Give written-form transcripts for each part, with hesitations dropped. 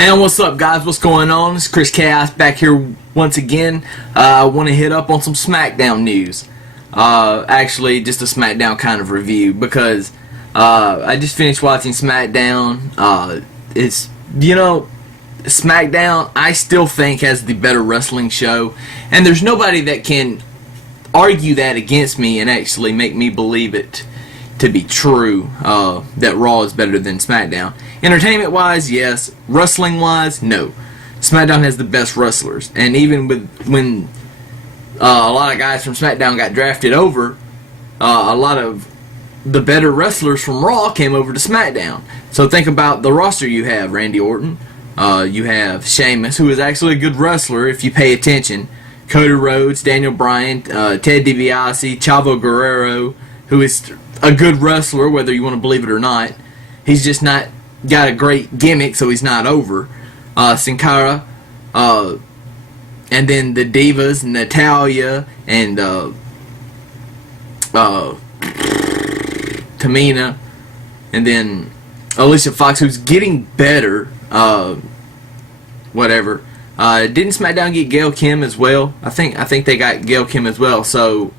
And what's up, guys? What's going on? It's Chris Chaos back here once again. I want to hit up on some Smackdown news. Actually, just a Smackdown kind of review because I just finished watching Smackdown. Smackdown I still think has the better wrestling show, and there's nobody that can argue that against me and actually make me believe it to be true, that Raw is better than SmackDown. Entertainment-wise, yes. Wrestling-wise, no. SmackDown has the best wrestlers. And even when a lot of guys from SmackDown got drafted over, a lot of the better wrestlers from Raw came over to SmackDown. So think about the roster you have. Randy Orton. You have Sheamus, who is actually a good wrestler if you pay attention. Cody Rhodes, Daniel Bryan, Ted DiBiase, Chavo Guerrero, who is a good wrestler, whether you want to believe it or not. He's just not got a great gimmick, so he's not over. Sin Cara, and then the Divas, Natalya, and Tamina, and then Alicia Fox, who's getting better. Whatever. Didn't SmackDown get Gail Kim as well? I think they got Gail Kim as well. So.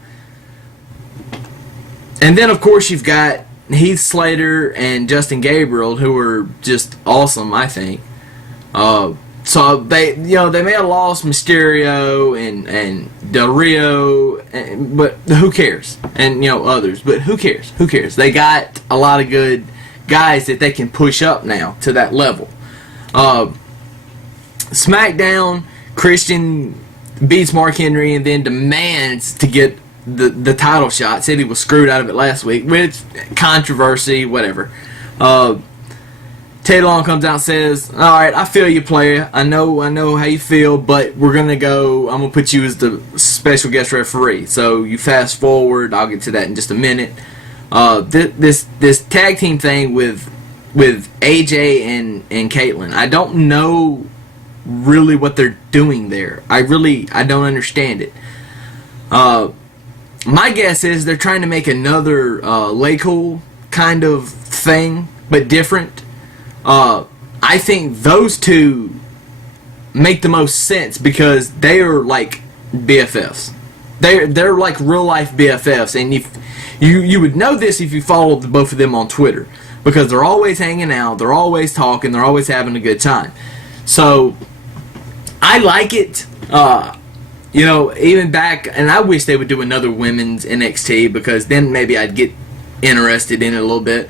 And then, of course, you've got Heath Slater and Justin Gabriel, who are just awesome, I think. So they may have lost Mysterio and Del Rio, but who cares? And others, but who cares? Who cares? They got a lot of good guys that they can push up now to that level. SmackDown, Christian beats Mark Henry and then demands to get the title shot. Said he was screwed out of it last week, which controversy, whatever. Teddy Long comes out and says, "Alright, I feel you, player. I know how you feel, but I'm gonna put you as the special guest referee." So you fast forward, I'll get to that in just a minute. This tag team thing with AJ and Caitlyn, I don't know really what they're doing there. I don't understand it. My guess is they're trying to make another Laycool kind of thing, but different. I think those two make the most sense because they are like BFFs. They're like real life BFFs, and if you would know this if you followed both of them on Twitter, because they're always hanging out, they're always talking, they're always having a good time. So I like it. Even back, and I wish they would do another women's NXT, because then maybe I'd get interested in it a little bit,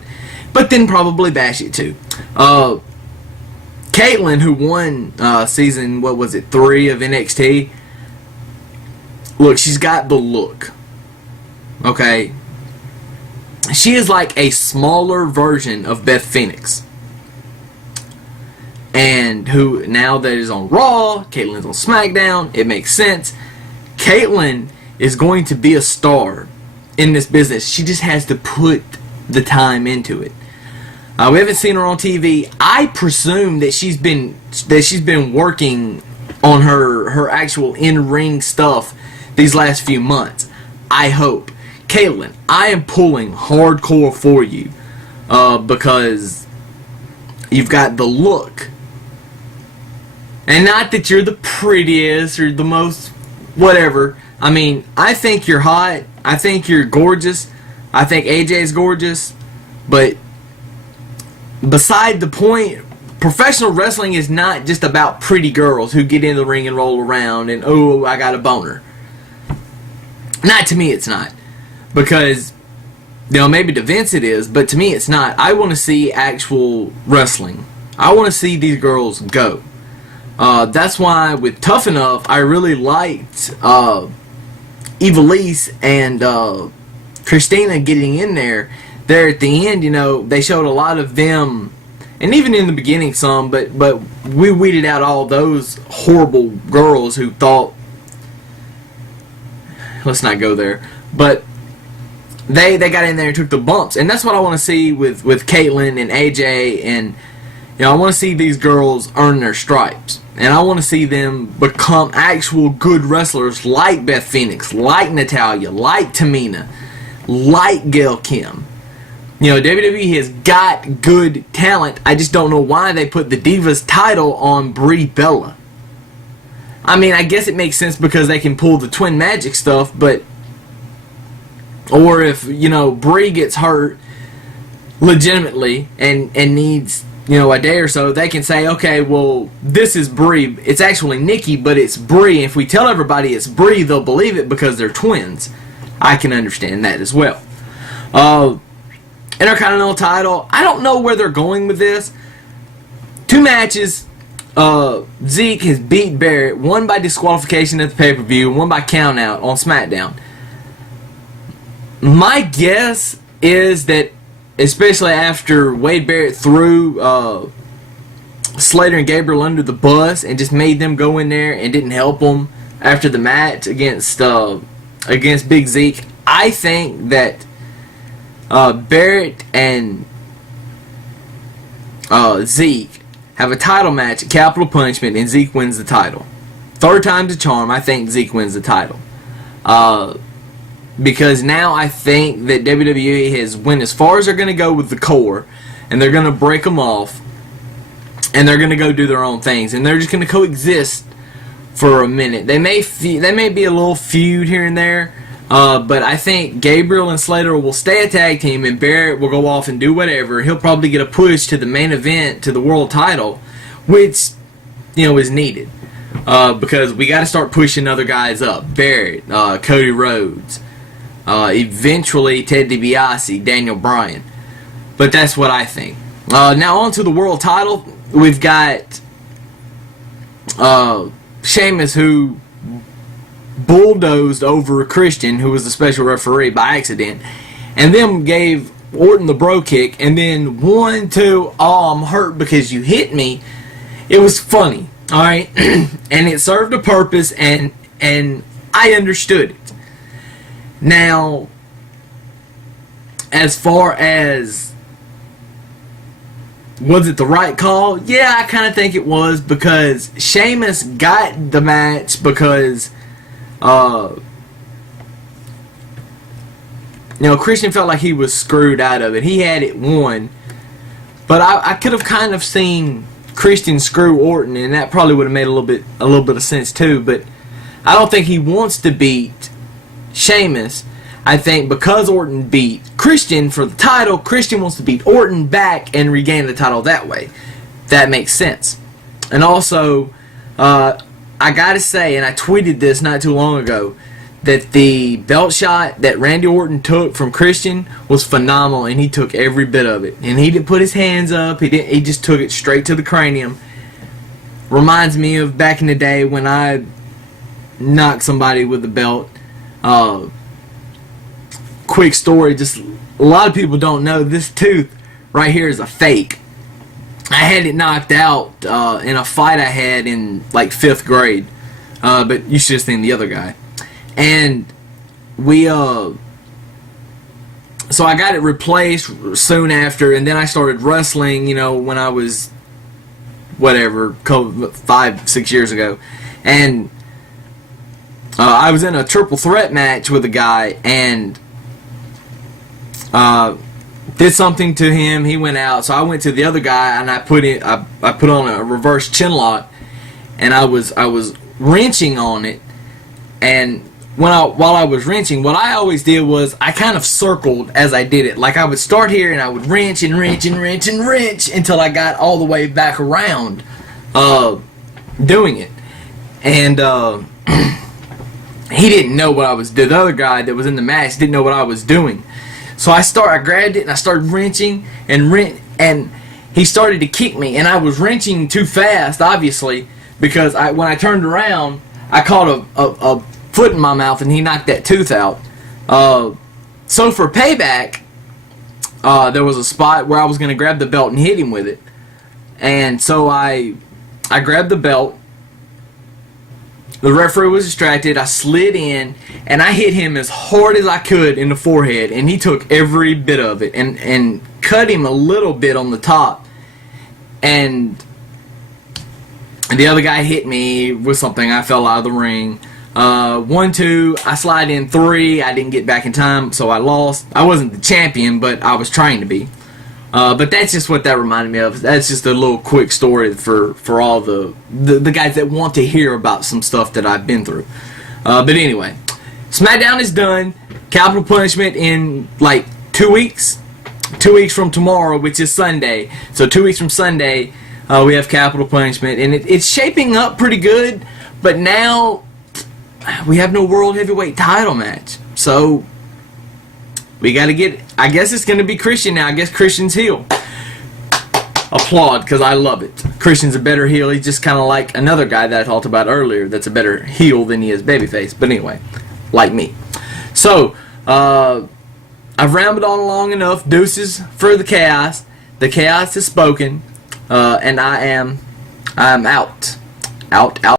but then probably bash it too. Caitlyn, who won season 3 of NXT, look, she's got the look. Okay, she is like a smaller version of Beth Phoenix. And who now that is on Raw, Caitlyn's on SmackDown, it makes sense. Caitlyn is going to be a star in this business. She just has to put the time into it. We haven't seen her on TV. I presume that she's been working on her actual in-ring stuff these last few months. I hope. Caitlyn, I am pulling hardcore for you because you've got the look. And not that you're the prettiest or the most whatever. I mean, I think you're hot. I think you're gorgeous. I think AJ's gorgeous. But beside the point, professional wrestling is not just about pretty girls who get in the ring and roll around and, oh, I got a boner. Not to me, it's not. Because, maybe to Vince it is, but to me it's not. I want to see actual wrestling. I want to see these girls go. That's why with Tough Enough, I really liked Ivelisse and Christina getting in there. There at the end, they showed a lot of them, and even in the beginning some, but we weeded out all those horrible girls who thought, let's not go there, but they got in there and took the bumps, and that's what I want to see with Caitlyn and AJ, and I want to see these girls earn their stripes. And I want to see them become actual good wrestlers like Beth Phoenix, like Natalya, like Tamina, like Gail Kim. You know, WWE has got good talent. I just don't know why they put the Divas title on Brie Bella. I mean, I guess it makes sense because they can pull the twin magic stuff, but... Or if, you know, Brie gets hurt legitimately and needs, you know, a day or so, they can say, okay, well, this is Brie. It's actually Nikki, but it's Brie. If we tell everybody it's Brie, they'll believe it because they're twins. I can understand that as well. Intercontinental title, I don't know where they're going with this. 2 matches. Zeke has beat Barrett, one by disqualification at the pay-per-view, one by countout on SmackDown. My guess is that, especially after Wade Barrett threw Slater and Gabriel under the bus and just made them go in there and didn't help them after the match against Big Zeke, I think that Barrett and Zeke have a title match at Capital Punishment, and Zeke wins the title. 3rd time's a charm. I think Zeke wins the title. Because now I think that WWE has went as far as they're going to go with the core, and they're going to break them off, and they're going to go do their own things, and they're just going to coexist for a minute. They may be a little feud here and there, but I think Gabriel and Slater will stay a tag team, and Barrett will go off and do whatever. He'll probably get a push to the main event, to the world title, which, you know, is needed. Because we got to start pushing other guys up. Barrett, Cody Rhodes, eventually Ted DiBiase, Daniel Bryan. But that's what I think. Now on to the world title. We've got Sheamus, who bulldozed over Christian, who was the special referee, by accident, and then gave Orton the bro kick, and then 1, 2, oh, I'm hurt because you hit me. It was funny, alright? And it served a purpose, and I understood it. Now, as far as was it the right call? Yeah, I kind of think it was, because Sheamus got the match because you know, Christian felt like he was screwed out of it. He had it won, but I could have kind of seen Christian screw Orton, and that probably would have made a little bit of sense too. But I don't think he wants to beat Sheamus. I think because Orton beat Christian for the title, Christian wants to beat Orton back and regain the title that way. That makes sense. And also, I gotta say, and I tweeted this not too long ago, that the belt shot that Randy Orton took from Christian was phenomenal, and he took every bit of it. And he didn't put his hands up. He just took it straight to the cranium. Reminds me of back in the day when I knocked somebody with the belt. Quick story, just a lot of people don't know, this tooth right here is a fake. I had it knocked out in a fight I had in like 5th grade, but you should have seen the other guy. And we so I got it replaced soon after, and then I started wrestling, you know, when I was whatever, 5-6 years ago. And I was in a triple threat match with a guy, and did something to him. He went out, so I went to the other guy, and I put on a reverse chin lock, and I was wrenching on it. And while I was wrenching, what I always did was I kind of circled as I did it. Like I would start here, and I would wrench and wrench and wrench and wrench until I got all the way back around doing it. And he didn't know what I was doing. The other guy that was in the match didn't know what I was doing. So I grabbed it and I started wrenching and he started to kick me, and I was wrenching too fast, obviously, because when I turned around, I caught a foot in my mouth, and he knocked that tooth out. So for payback, there was a spot where I was going to grab the belt and hit him with it, and so I grabbed the belt. The referee was distracted. I slid in, and I hit him as hard as I could in the forehead, and he took every bit of it, and cut him a little bit on the top. And the other guy hit me with something. I fell out of the ring. 1-2. I slide in 3. I didn't get back in time, so I lost. I wasn't the champion, but I was trying to be. But that's just what that reminded me of. That's just a little quick story for all the guys that want to hear about some stuff that I've been through. But anyway, SmackDown is done. Capital Punishment in like 2 weeks. 2 weeks from tomorrow, which is Sunday. So 2 weeks from Sunday, we have Capital Punishment, and it's shaping up pretty good. But now we have no World Heavyweight title match, so we got to get. I guess it's going to be Christian now. I guess Christian's heel. Applaud, because I love it. Christian's a better heel. He's just kind of like another guy that I talked about earlier that's a better heel than he is babyface. But anyway, like me. So, I've rambled on long enough. Deuces for the chaos. The chaos is spoken. And I'm out. Out.